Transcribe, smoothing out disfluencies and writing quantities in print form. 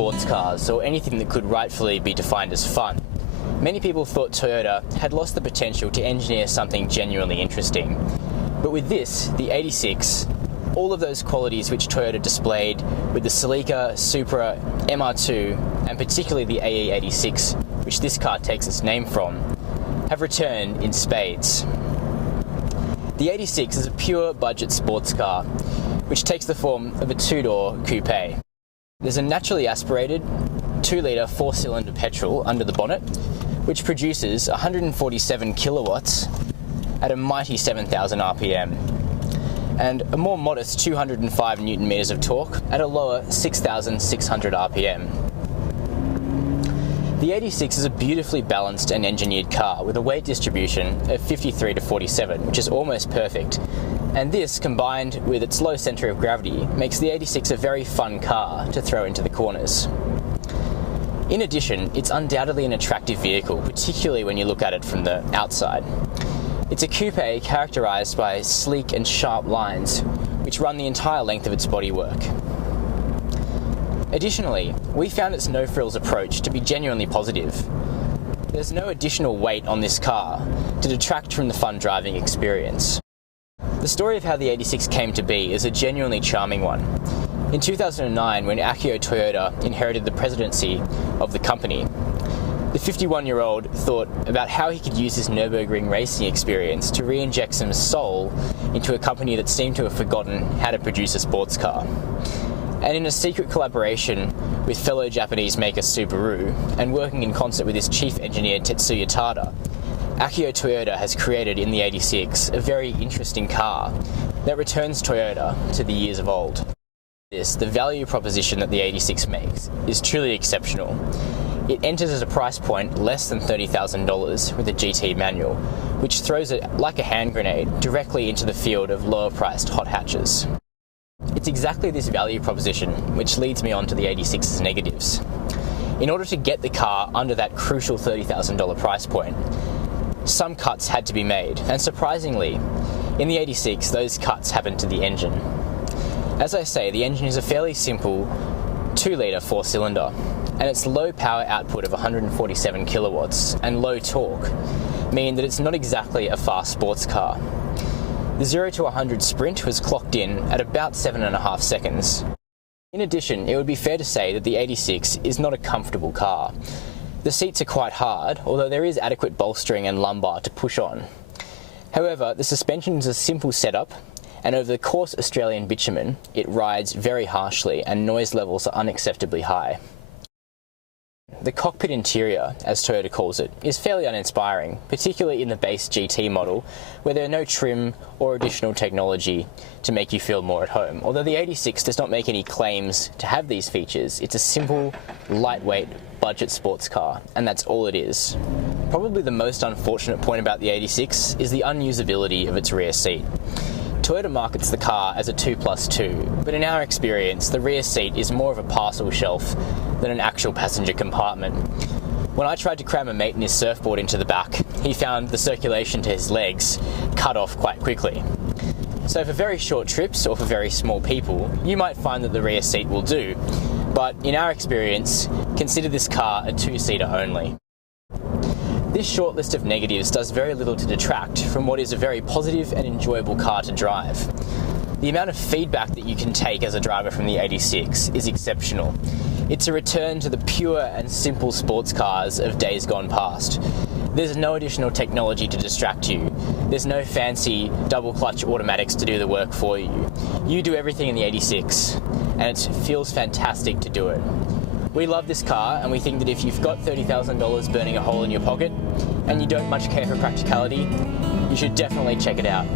sports cars, or anything that could rightfully be defined as fun, many people thought Toyota had lost the potential to engineer something genuinely interesting. But with this, the 86, all of those qualities which Toyota displayed with the Celica, Supra, MR2, and particularly the AE86, which this car takes its name from, have returned in spades. The 86 is a pure budget sports car, which takes the form of a two-door coupe. There's a naturally aspirated 2-litre 4-cylinder petrol under the bonnet, which produces 147 kilowatts at a mighty 7,000 RPM, and a more modest 205 newton meters of torque at a lower 6,600 RPM. The 86 is a beautifully balanced and engineered car with a weight distribution of 53 to 47, which is almost perfect. And this, combined with its low centre of gravity, makes the 86 a very fun car to throw into the corners. In addition, it's undoubtedly an attractive vehicle, particularly when you look at it from the outside. It's a coupe characterised by sleek and sharp lines, which run the entire length of its bodywork. Additionally, we found its no-frills approach to be genuinely positive. There's no additional weight on this car to detract from the fun driving experience. The story of how the 86 came to be is a genuinely charming one. In 2009, when Akio Toyoda inherited the presidency of the company, the 51-year-old thought about how he could use his Nürburgring racing experience to re-inject some soul into a company that seemed to have forgotten how to produce a sports car. And in a secret collaboration with fellow Japanese maker Subaru, and working in concert with his chief engineer Tetsuya Tada, Akio Toyoda has created in the 86 a very interesting car that returns Toyota to the years of old. The value proposition that the 86 makes is truly exceptional. It enters at a price point less than $30,000 with a GT manual, which throws it like a hand grenade directly into the field of lower priced hot hatches. It's exactly this value proposition which leads me on to the 86's negatives. In order to get the car under that crucial $30,000 price point, some cuts had to be made, and surprisingly, in the 86 those cuts happened to the engine. As I say, the engine is a fairly simple 2-litre 4-cylinder, and its low power output of 147 kilowatts and low torque mean that it's not exactly a fast sports car. The 0 to 100 sprint was clocked in at about 7.5 seconds. In addition, it would be fair to say that the 86 is not a comfortable car. The seats are quite hard, although there is adequate bolstering and lumbar to push on. However, the suspension is a simple setup, and over the coarse Australian bitumen, it rides very harshly and noise levels are unacceptably high. The cockpit interior, as Toyota calls it, is fairly uninspiring, particularly in the base GT model, where there are no trim or additional technology to make you feel more at home. Although the 86 does not make any claims to have these features, it's a simple, lightweight, budget sports car, and that's all it is. Probably the most unfortunate point about the 86 is the unusability of its rear seat. Toyota markets the car as a 2+2, but in our experience, the rear seat is more of a parcel shelf than an actual passenger compartment. When I tried to cram a mate and his surfboard into the back, he found the circulation to his legs cut off quite quickly. So for very short trips or for very small people, you might find that the rear seat will do, but in our experience, consider this car a 2-seater only. This short list of negatives does very little to detract from what is a very positive and enjoyable car to drive. The amount of feedback that you can take as a driver from the 86 is exceptional. It's a return to the pure and simple sports cars of days gone past. There's no additional technology to distract you. There's no fancy double clutch automatics to do the work for you. You do everything in the 86, and it feels fantastic to do it. We love this car, and we think that if you've got $30,000 burning a hole in your pocket and you don't much care for practicality, you should definitely check it out.